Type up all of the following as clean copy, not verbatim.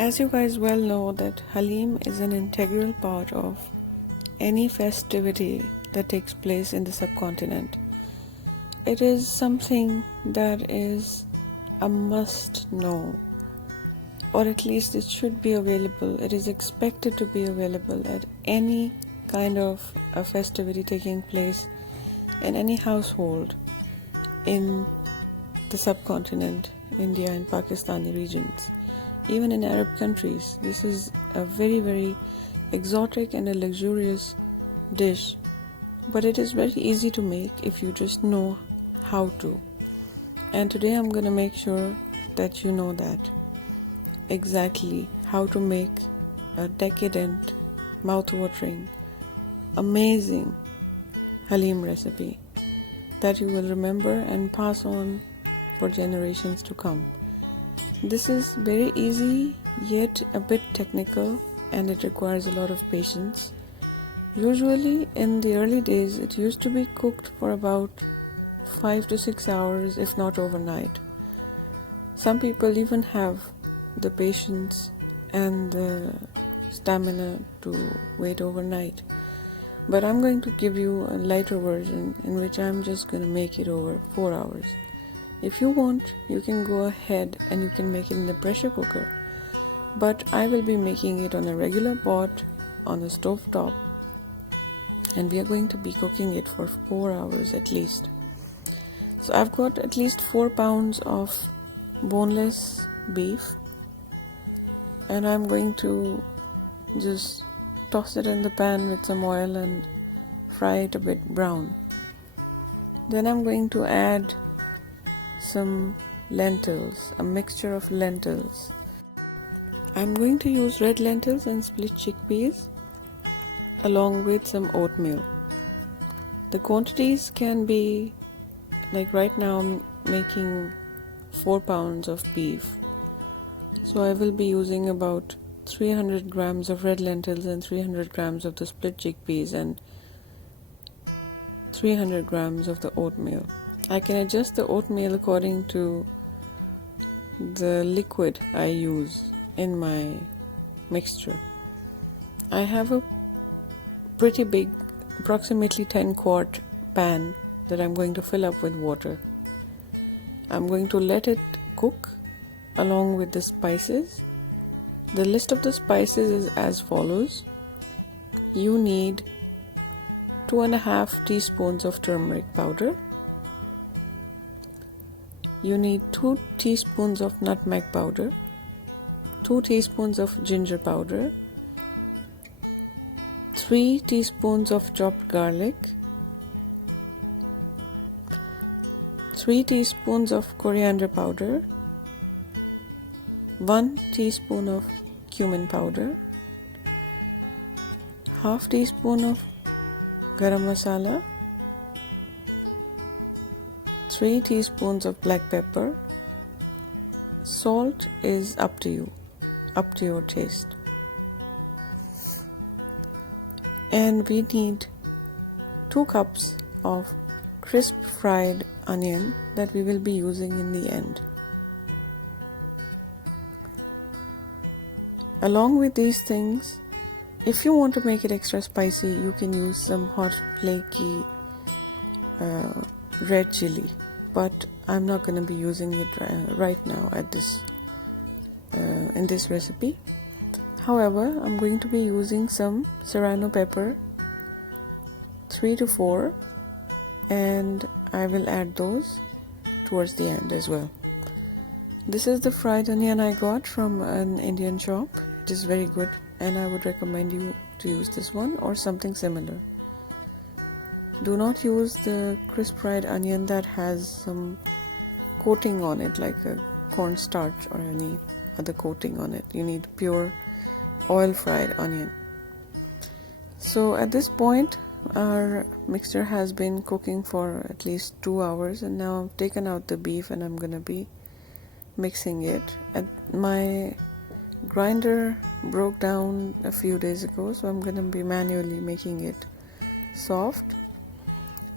As you guys well know that Haleem is an integral part of any festivity that takes place in the subcontinent. It is something that is a must know, or at least it should be available. It is expected to be available at any kind of a festivity taking place in any household in the subcontinent, India and Pakistani regions. Even in Arab countries, this is a very, very exotic and a luxurious dish, but it is very easy to make if you just know how to. And today I'm going to make sure that you know that exactly how to make a decadent, mouth-watering, amazing Haleem recipe that you will remember and pass on for generations to come. This is very easy yet a bit technical, and it requires a lot of patience. Usually in the early days it used to be cooked for about 5 to 6 hours, if not overnight. Some people even have the patience and the stamina to wait overnight. But I'm going to give you a lighter version in which I'm just going to make it over 4 hours. If you want, you can go ahead and you can make it in the pressure cooker. But I will be making it on a regular pot on the stove top, and we are going to be cooking it for 4 hours at least. So I've got at least 4 pounds of boneless beef, and I'm going to just toss it in the pan with some oil and fry it a bit brown. Then I'm going to add some lentils, a mixture of lentils. I'm going to use red lentils and split chickpeas along with some oatmeal. The quantities can be, like right now I'm making 4 pounds of beef, so I will be using about 300 grams of red lentils and 300 grams of the split chickpeas and 300 grams of the oatmeal. I can adjust the oatmeal according to the liquid I use in my mixture. I have a pretty big, approximately 10 quart pan that I'm going to fill up with water. I'm going to let it cook along with the spices. The list of the spices is as follows. You need 2.5 teaspoons of turmeric powder. You need 2 teaspoons of nutmeg powder, 2 teaspoons of ginger powder, 3 teaspoons of chopped garlic, 3 teaspoons of coriander powder, 1 teaspoon of cumin powder, half teaspoon of garam masala, 3 teaspoons of black pepper. Salt is up to you, up to your taste. And we need 2 cups of crisp fried onion that we will be using in the end. Along with these things, if you want to make it extra spicy, you can use some hot flaky red chili, but I'm not going to be using it right now at this in this recipe. However, I'm going to be using some serrano pepper, 3 to 4, and I will add those towards the end as well. This is the fried onion I got from an Indian shop. It is very good, and I would recommend you to use this one or something similar. Do not use the crisp fried onion that has some coating on it, like a cornstarch or any other coating on it. You need pure oil fried onion. So at this point, our mixture has been cooking for at least 2 hours, and now I've taken out the beef and I'm going to be mixing it. My grinder broke down a few days ago, so I'm going to be manually making it soft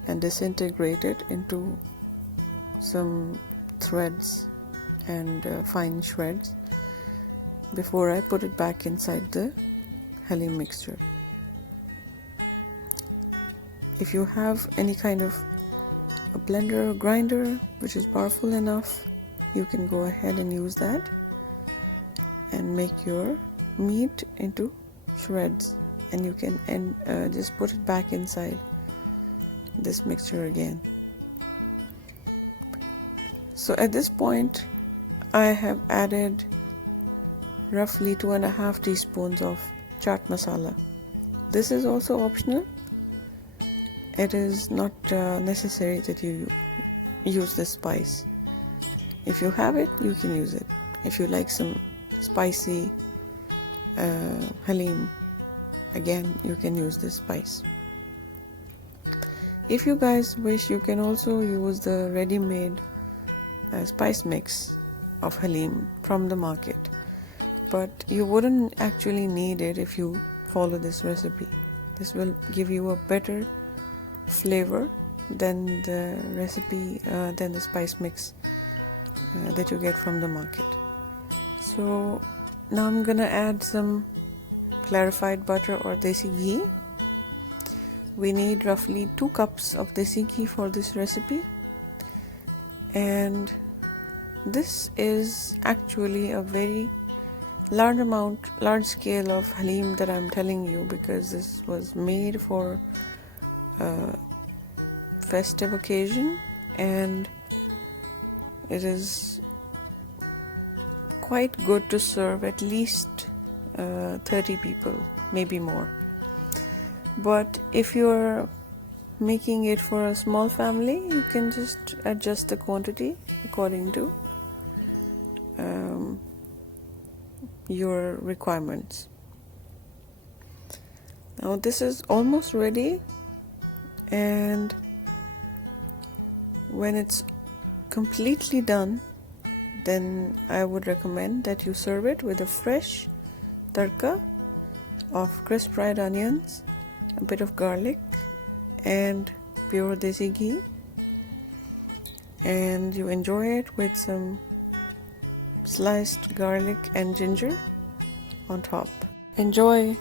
and disintegrate it into some threads and fine shreds. before I put it back inside the Haleem mixture. If you have any kind of a blender or grinder which is powerful enough, you can go ahead and use that and make your meat into shreds, and you can just put it back inside this mixture again. So at this point I have added roughly 2.5 teaspoons of chaat masala. This is also optional. It is not necessary that you use this spice. If you have it, you can use it. If you like some spicy Haleem, again you can use this spice. If you guys wish, you can also use the ready-made spice mix of Haleem from the market, but you wouldn't actually need it if you follow this recipe. This will give you a better flavor than the recipe, than the spice mix that you get from the market. So now I'm gonna add some clarified butter or desi ghee. We need roughly 2 cups of desi ghee for this recipe, and this is actually a very large scale of Haleem that I'm telling you, because this was made for a festive occasion, and it is quite good to serve at least 30 people, maybe more. But if you're making it for a small family, you can just adjust the quantity according to your requirements. Now this is almost ready, and when it's completely done, then I would recommend that you serve it with a fresh tadka of crisp fried onions, a bit of garlic, and pure desi ghee, and you enjoy it with some sliced garlic and ginger on top. Enjoy!